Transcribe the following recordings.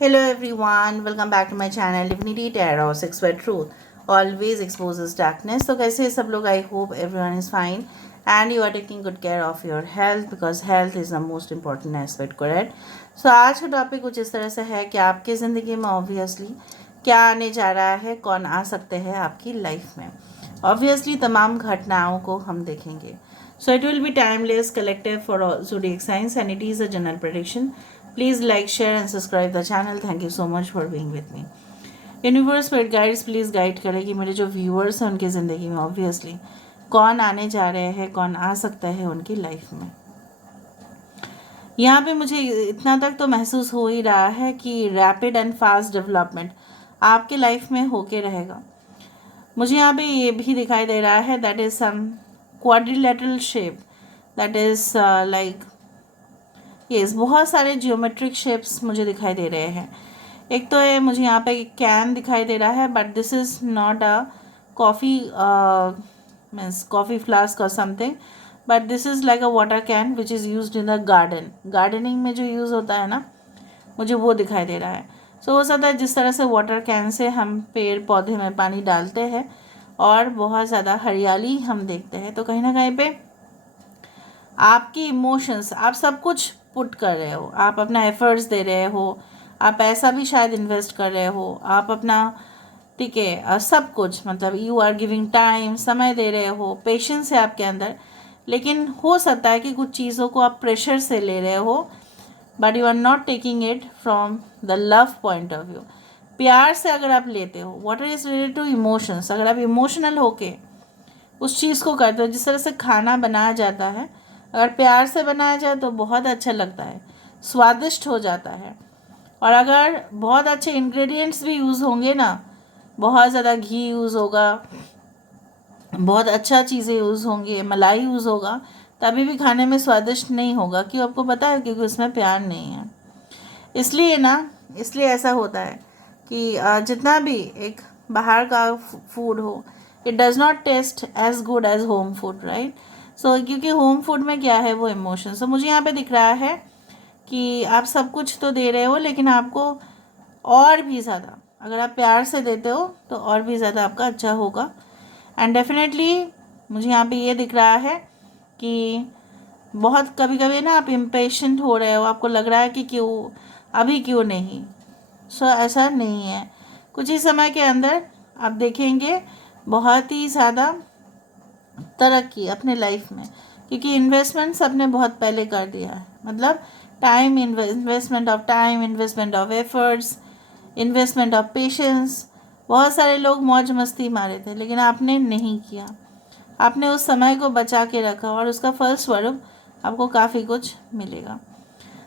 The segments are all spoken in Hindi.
Hello everyone, welcome back to my channel Divinity Tarot 6 Word Truth always exposes darkness. तो कैसे हैं सब लोग? I hope everyone is fine and you are taking good care of your health because health is the most important aspect, correct? So आज का टॉपिक कुछ इस तरह से है कि आपकी ज़िंदगी में ऑब्वियसली क्या आने जा रहा है, कौन आ सकते हैं आपकी लाइफ में। ऑब्वियसली तमाम घटनाओं को हम देखेंगे. So it will be timeless, collective for all zodiac signs and it is a general prediction. Please like, share and subscribe the channel. Thank you so much for being with me. Universe spirit guides please guide करें कि मेरे जो व्यूअर्स हैं उनकी ज़िंदगी में ऑब्वियसली कौन आने जा रहे हैं, कौन आ सकता है उनकी लाइफ में. यहाँ पे मुझे इतना तक तो महसूस हो ही रहा है कि रैपिड एंड फास्ट डेवलपमेंट आपके लाइफ में होके रहेगा. मुझे यहाँ पे ये भी दिखाई दे रहा है that is some quadrilateral shape, that is like yes, बहुत सारे जियोमेट्रिक शेप्स मुझे दिखाई दे रहे हैं. एक तो है मुझे यहाँ पे कैन दिखाई दे रहा है, but this is not a coffee means coffee flask और something, but this is like a water can which is used in the gardening में जो यूज़ होता है ना, मुझे वो दिखाई दे रहा है. सो हो सकता है जिस तरह से वाटर कैन से हम पेड़ पौधे में पानी डालते हैं और बहुत ज़्यादा हरियाली हम देखते हैं, तो कहीं ना कहीं पे आपकी इमोशंस, आप सब कुछ पुट कर रहे हो, आप अपना एफर्ट्स दे रहे हो, आप पैसा भी शायद इन्वेस्ट कर रहे हो, आप अपना ठीक है सब कुछ, मतलब यू आर गिविंग टाइम, समय दे रहे हो, पेशेंस है आपके अंदर. लेकिन हो सकता है कि कुछ चीज़ों को आप प्रेशर से ले रहे हो, but you are not taking it from the love point of view. प्यार से अगर आप लेते हो, what is related to emotions, अगर आप इमोशनल होके उस चीज़ को करते हो, जिस तरह से खाना बनाया जाता है अगर प्यार से बनाया जाए तो बहुत अच्छा लगता है, स्वादिष्ट हो जाता है. और अगर बहुत अच्छे इंग्रेडिएंट्स भी यूज़ होंगे ना, बहुत ज़्यादा घी यूज़ होगा, बहुत अच्छा चीज़ें यूज़ होंगी, मलाई यूज़ होगा, तभी भी खाने में स्वादिष्ट नहीं होगा. क्यों? आपको पता है, क्योंकि उसमें प्यार नहीं है. इसलिए ना, इसलिए ऐसा होता है कि जितना भी एक बाहर का फूड हो, it does not taste as good as home food, right? So क्योंकि होम फूड में क्या है, वो इमोशन. सो मुझे यहाँ पे दिख रहा है कि आप सब कुछ तो दे रहे हो, लेकिन आपको और भी ज़्यादा, अगर आप प्यार से देते हो तो और भी ज़्यादा आपका अच्छा होगा. एंड डेफिनेटली मुझे यहाँ पे ये दिख रहा है कि बहुत कभी कभी ना आप इम्पेशेंट हो रहे हो, आपको लग रहा है कि क्यों अभी, क्यों नहीं. सो ऐसा नहीं है. कुछ ही समय के अंदर आप देखेंगे बहुत ही ज़्यादा तरक्की अपने लाइफ में, क्योंकि इन्वेस्टमेंट्स आपने बहुत पहले कर दिया है. मतलब time, investment of time, investment of efforts, investment of patience. बहुत सारे लोग मौज मस्ती मारे थे, लेकिन आपने नहीं किया. आपने उस समय को बचा के रखा और उसका फलस्वरूप आपको काफ़ी कुछ मिलेगा.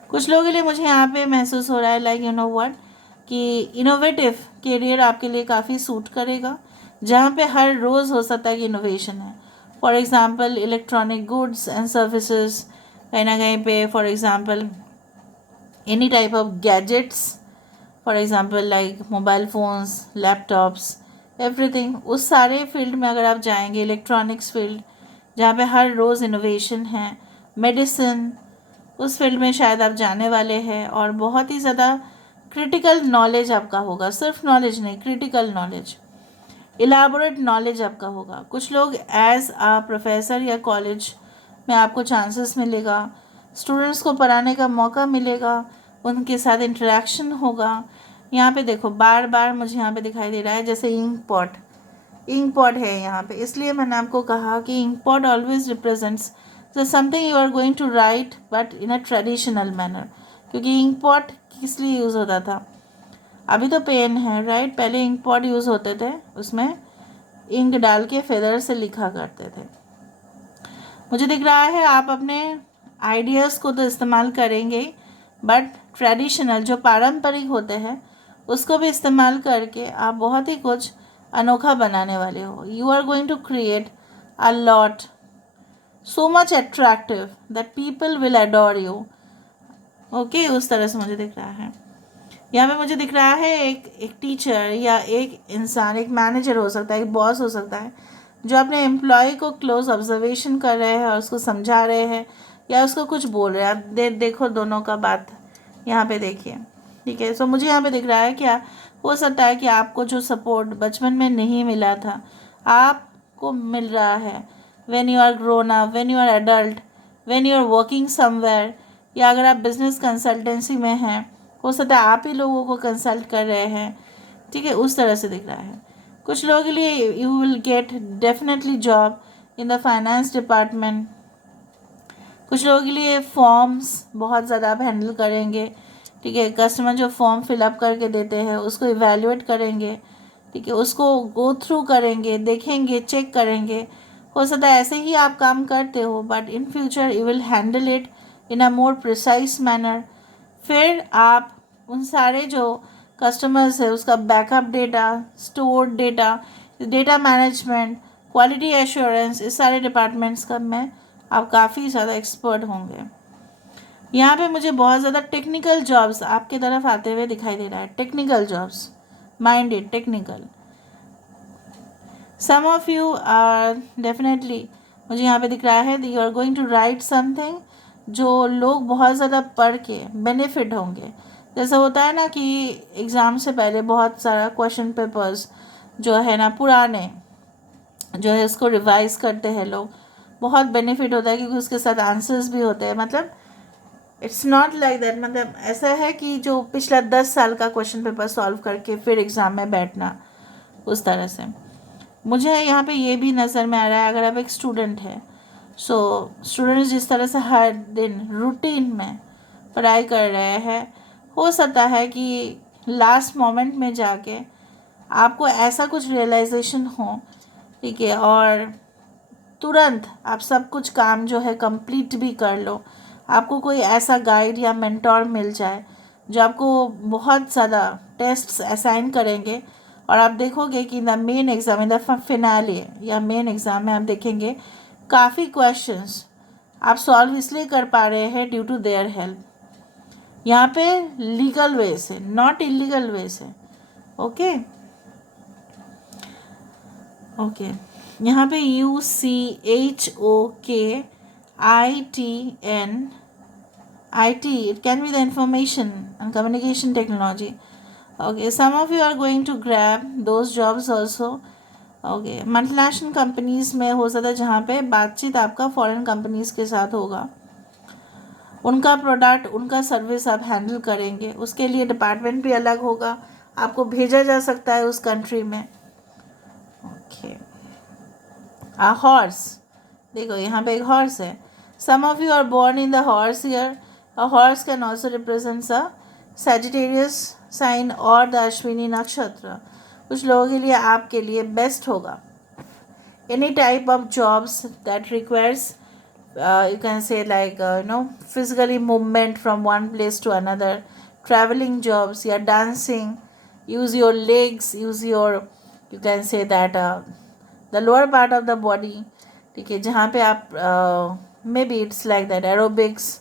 कुछ लोगों के लिए मुझे यहाँ पे महसूस हो रहा है लाइक यू नो व्हाट, कि इनोवेटिव करियर आपके लिए काफ़ी सूट करेगा, जहाँ पे हर रोज़ हो सकता है कि इनोवेशन है. For example electronic goods and services, कहीं ना कहीं पे for example any type of gadgets, for example like mobile phones, laptops, everything. उस सारे फील्ड में अगर आप जाएंगे, इलेक्ट्रॉनिक्स फील्ड जहाँ पे हर रोज़ इनोवेशन है, मेडिसिन, उस फील्ड में शायद आप जाने वाले हैं. और बहुत ही ज़्यादा क्रिटिकल नॉलेज आपका होगा, सिर्फ नॉलेज नहीं, क्रिटिकल नॉलेज, इलाबोरेट नॉलेज आपका होगा. कुछ लोग एज आ प्रोफेसर या कॉलेज में आपको चांसेस मिलेगा, स्टूडेंट्स को पढ़ाने का मौका मिलेगा, उनके साथ इंटरेक्शन होगा. यहाँ पे देखो बार बार मुझे यहाँ पे दिखाई दे रहा है जैसे इंक पॉट है यहाँ पे. इसलिए मैंने आपको कहा कि ink pot always represents something you are going to write but in a traditional manner. क्योंकि इंक पॉट किस लिए यूज़ होता था? अभी तो पेन है, राइट? पहले इंक पॉट यूज़ होते थे, उसमें इंक डाल के फेदर से लिखा करते थे. मुझे दिख रहा है आप अपने आइडियाज़ को तो इस्तेमाल करेंगे, बट ट्रेडिशनल जो पारंपरिक होते हैं उसको भी इस्तेमाल करके आप बहुत ही कुछ अनोखा बनाने वाले हो. You are going to create a lot so much attractive that people will adore you. Okay, उस तरह से मुझे दिख रहा है. यहाँ पे मुझे दिख रहा है एक टीचर या एक इंसान, एक मैनेजर हो सकता है, एक बॉस हो सकता है, जो अपने एम्प्लॉय को क्लोज ऑब्जर्वेशन कर रहे हैं और उसको समझा रहे हैं या उसको कुछ बोल रहे हैं. आप देखो दोनों का बात यहाँ पे देखिए. ठीक है। सो मुझे यहाँ पे दिख रहा है क्या हो सकता है कि आपको जो सपोर्ट बचपन में नहीं मिला था आपको मिल रहा है when you are grown up, when you are adult, when you are working somewhere, या अगर आप बिजनेस कंसल्टेंसी में हैं हो सकता है आप ही लोगों को कंसल्ट कर रहे हैं। ठीक है, उस तरह से दिख रहा है। कुछ लोगों के लिए you will get definitely job in the finance department. कुछ लोगों के लिए फॉर्म्स बहुत ज़्यादा आप हैंडल करेंगे। ठीक है, कस्टमर जो फॉर्म फिलअप करके देते हैं उसको इवैल्यूएट करेंगे। ठीक है, उसको गो थ्रू करेंगे, देखेंगे, चेक करेंगे। हो सकता है ऐसे ही आप काम करते हो but in future you will handle it in a more precise manner. फिर आप उन सारे जो कस्टमर्स है उसका backup data, store data, data management, quality assurance, इस सारे डिपार्टमेंट्स का में आप काफ़ी ज़्यादा एक्सपर्ट होंगे। यहाँ पे मुझे बहुत ज़्यादा टेक्निकल जॉब्स आपके तरफ आते हुए दिखाई दे रहा है। Technical jobs, minded, technical. Some of you are definitely, मुझे यहाँ पे दिख रहा है you are going to write something जो लोग बहुत ज़्यादा पढ़ के बेनिफिट होंगे। जैसा होता है ना कि एग्ज़ाम से पहले बहुत सारा क्वेश्चन पेपर्स जो है ना पुराने जो है इसको रिवाइज करते हैं लोग, बहुत बेनिफिट होता है क्योंकि उसके साथ आंसर्स भी होते हैं। मतलब इट्स नॉट लाइक दैट, मतलब ऐसा है कि जो पिछला 10 साल का क्वेश्चन पेपर सॉल्व करके फिर एग्ज़ाम में बैठना, उस तरह से। मुझे यहाँ पे ये भी नज़र में आ रहा है अगर आप एक स्टूडेंट है, सो स्टूडेंट्स जिस तरह से हर दिन रूटीन में पढ़ाई कर रहे हैं, हो सकता है कि लास्ट मोमेंट में जाके आपको ऐसा कुछ रियलाइजेशन हो, ठीक है, और तुरंत आप सब कुछ काम जो है कंप्लीट भी कर लो। आपको कोई ऐसा गाइड या मेंटोर मिल जाए जो आपको बहुत ज़्यादा टेस्ट्स असाइन करेंगे और आप देखोगे कि in the main exam, in the finale या मेन एग्ज़ाम में आप देखेंगे काफ़ी क्वेश्चंस आप सॉल्व इसलिए कर पा रहे हैं ड्यू टू देयर हेल्प। यहाँ पे लीगल वे से, नॉट इलीगल वे से। ओके ओके, यहाँ पे UCHOKITN, it can be the information and communication technology. Okay, some of you are going to grab those jobs also. Okay, multinational companies में हो सकता है जहाँ पे बातचीत आपका फॉरेन कंपनीज़ के साथ होगा, उनका प्रोडक्ट, उनका सर्विस आप हैंडल करेंगे, उसके लिए डिपार्टमेंट भी अलग होगा, आपको भेजा जा सकता है उस कंट्री में। ओके, हॉर्स, देखो यहाँ पे एक हॉर्स है। Some of you are born in the horse year. A horse can also represents a Sagittarius sign और द अश्विनी नक्षत्र। कुछ लोगों के लिए आपके लिए बेस्ट होगा any type of jobs that requires you can say like physically movement from one place to another, traveling jobs, yeah, dancing, use your legs, use your, you can say that the lower part of the body, ठीक है, जहाँ पे आप maybe it's like that aerobics,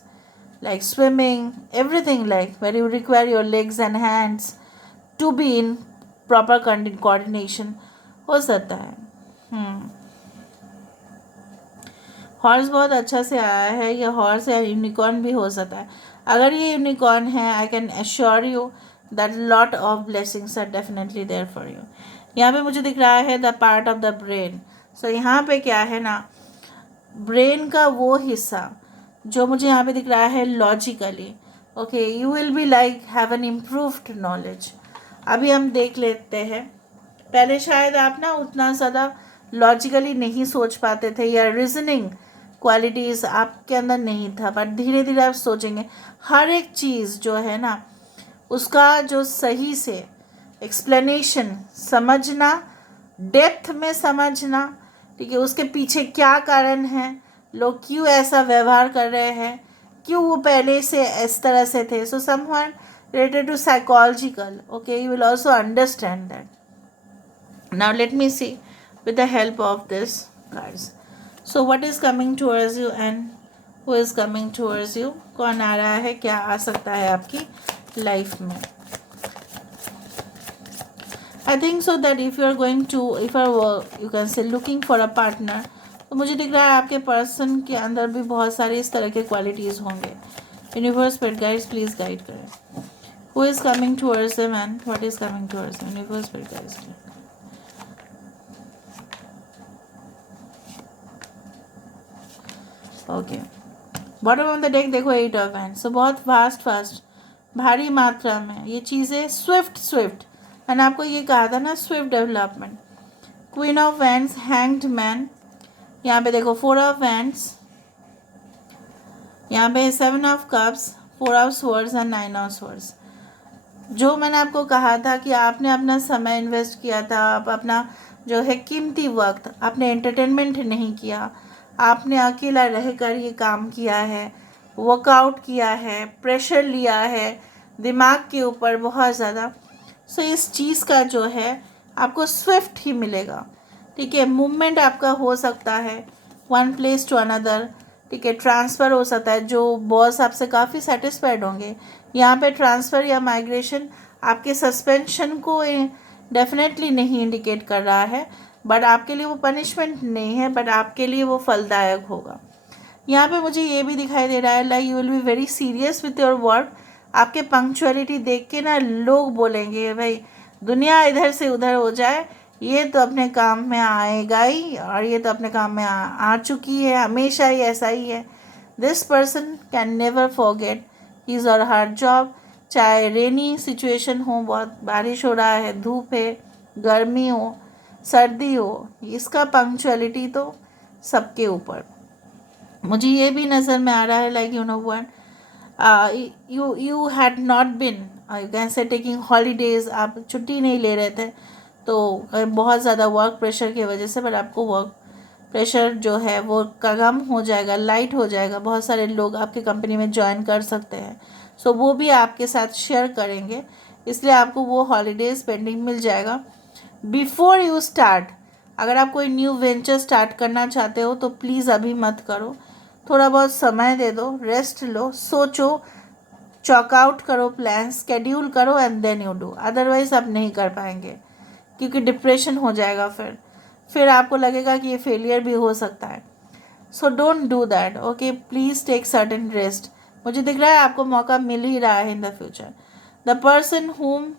like swimming, everything like where you require your legs and hands to be in proper coordination हो सकता है। हॉर्स बहुत अच्छा से आया है, ये हॉर्स या यूनिकॉर्न भी हो सकता है। अगर ये यूनिकॉर्न है, I can assure you that lot of blessings are definitely there for you. यहाँ पे मुझे दिख रहा है the part of the brain. So यहाँ पे क्या है ना, ब्रेन का वो हिस्सा जो मुझे यहाँ पे दिख रहा है logically. Okay, you will be like have an improved knowledge. अभी हम देख लेते हैं, पहले शायद आप ना उतना ज़्यादा लॉजिकली नहीं सोच पाते थे या रीजनिंग क्वालिटीज़ आपके अंदर नहीं था, बट धीरे धीरे आप सोचेंगे हर एक चीज़ जो है ना उसका जो सही से एक्सप्लेनेशन समझना, डेप्थ में समझना, ठीक है, उसके पीछे क्या कारण है, लोग क्यों ऐसा व्यवहार कर रहे हैं, क्यों वो पहले से इस तरह से थे। So someone related to psychological, okay, you will also understand that. Now let me see with the help of this guys, so what is coming towards you and who is coming towards you, कौन आ रहा है, क्या आ सकता है आपकी लाइफ में। I think so that if you are going to, if you are you can say looking for a partner, तो मुझे दिख रहा है आपके पर्सन के अंदर भी बहुत सारे इस तरह के क्वालिटीज़ होंगे। Universe spirit guides please guide करें। Who Who is coming towards them and what is coming towards them? Universe will guide you. Okay, bottom of the deck देखो 8 ऑफ हैंड. सो बहुत फास्ट भारी मात्रा में ये चीज़ें स्विफ्ट मैंने आपको ये कहा था ना, Swift development. Queen of hands, hanged man, यहाँ पे देखो 4 ऑफ हैंड्स, यहाँ पे 7 of cups, 4 of swords and 9 of swords. जो मैंने आपको कहा था कि आपने अपना समय इन्वेस्ट किया था, आप अपना जो है कीमती वक्त, आपने एंटरटेनमेंट नहीं किया, आपने अकेला रहकर ये काम किया है, वर्कआउट किया है, प्रेशर लिया है दिमाग के ऊपर बहुत ज़्यादा. सो इस चीज़ का जो है आपको स्विफ्ट ही मिलेगा. ठीक है, मूवमेंट आपका हो सकता है वन प्लेस टू अनदर. ठीक है, ट्रांसफ़र हो सकता है. जो बॉस आपसे काफ़ी सेटिस्फाइड होंगे, यहाँ पे ट्रांसफ़र या माइग्रेशन आपके सस्पेंशन को डेफिनेटली नहीं इंडिकेट कर रहा है, बट आपके लिए वो पनिशमेंट नहीं है, बट आपके लिए वो फलदायक होगा. यहाँ पे मुझे ये भी दिखाई दे रहा है like you will be very serious with your work. आपके पंक्चुअलिटी देख के ना लोग बोलेंगे भाई दुनिया इधर से उधर हो जाए, ये तो अपने काम में आएगा ही, और ये तो अपने काम में आ चुकी है, हमेशा ही ऐसा ही है. This person can never forget his और हर जॉब. चाहे रेनी सिचुएशन हो, बहुत बारिश हो रहा है, धूप है, गर्मी हो, सर्दी हो, इसका पंक्चुअलिटी तो सबके ऊपर. मुझे ये भी नज़र में आ रहा है like you know what, you had not been you can say taking holidays. आप छुट्टी नहीं ले रहे थे तो बहुत ज़्यादा वर्क प्रेशर की वजह से, पर आपको वर्क प्रेशर जो है वो कम हो जाएगा, लाइट हो जाएगा. बहुत सारे लोग आपके कंपनी में ज्वाइन कर सकते हैं, सो वो भी आपके साथ शेयर करेंगे, इसलिए आपको वो हॉलीडेज पेंडिंग मिल जाएगा. बिफोर यू स्टार्ट, अगर आप कोई न्यू वेंचर स्टार्ट करना चाहते हो तो प्लीज़ अभी मत करो. थोड़ा बहुत समय दे दो, रेस्ट लो, सोचो, चॉकआउट करो, प्लान स्केड्यूल करो and then you do. Otherwise आप नहीं कर पाएंगे क्योंकि डिप्रेशन हो जाएगा. फिर आपको लगेगा कि ये फेलियर भी हो सकता है. So don't do that. Okay, please take certain rest. मुझे दिख रहा है आपको मौका मिल ही रहा है in the future. The person whom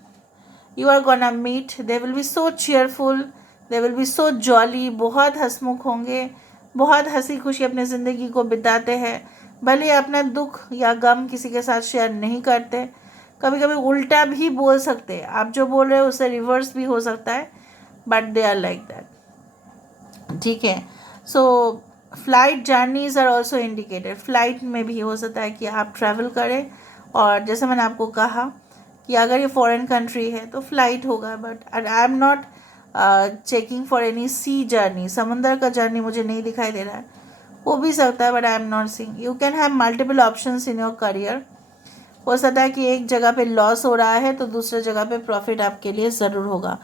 you are gonna meet, they will be so cheerful, they will be so jolly. बहुत हंसमुख होंगे, बहुत हंसी खुशी अपनी ज़िंदगी को बिताते हैं. भले अपना दुख या गम किसी के साथ शेयर नहीं करते, कभी कभी उल्टा भी बोल सकते हैं. आप जो बोल रहे हो उससे रिवर्स भी हो सकता है, but they are like that. ठीक है, so flight journeys are also indicated. Flight में भी हो सकता है कि आप ट्रैवल करें, और जैसे मैंने आपको कहा कि अगर ये फॉरेन कंट्री है तो फ्लाइट होगा, but I am not checking for any sea journey. समंदर का जर्नी मुझे नहीं दिखाई दे रहा है, हो भी सकता है but I am not seeing. You can have multiple options in your career. हो सकता है कि एक जगह पे लॉस हो रहा है तो दूसरे जगह पे प्रॉफिट आपके लिए ज़रूर होगा.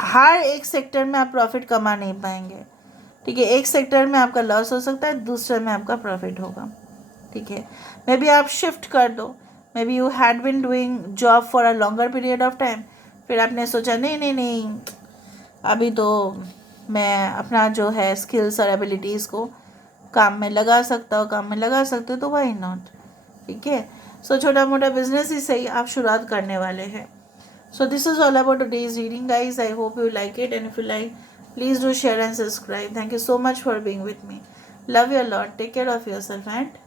हर एक सेक्टर में आप प्रॉफिट कमा नहीं पाएंगे. ठीक है, एक सेक्टर में आपका लॉस हो सकता है, दूसरे में आपका प्रॉफिट होगा. ठीक है, मे बी आप शिफ्ट कर दो. May be you had been doing job for a longer period of time, फिर आपने सोचा नहीं अभी तो मैं अपना जो है स्किल्स और एबिलिटीज़ को काम में लगा सकता हूँ, तो वाई नॉट. ठीक है, सो छोटा मोटा बिजनेस ही सही आप शुरुआत करने वाले हैं. So this is all about today's reading, guys. I hope you like it, and if you like, please do share and subscribe. Thank you so much for being with me. Love you a lot. Take care of yourself and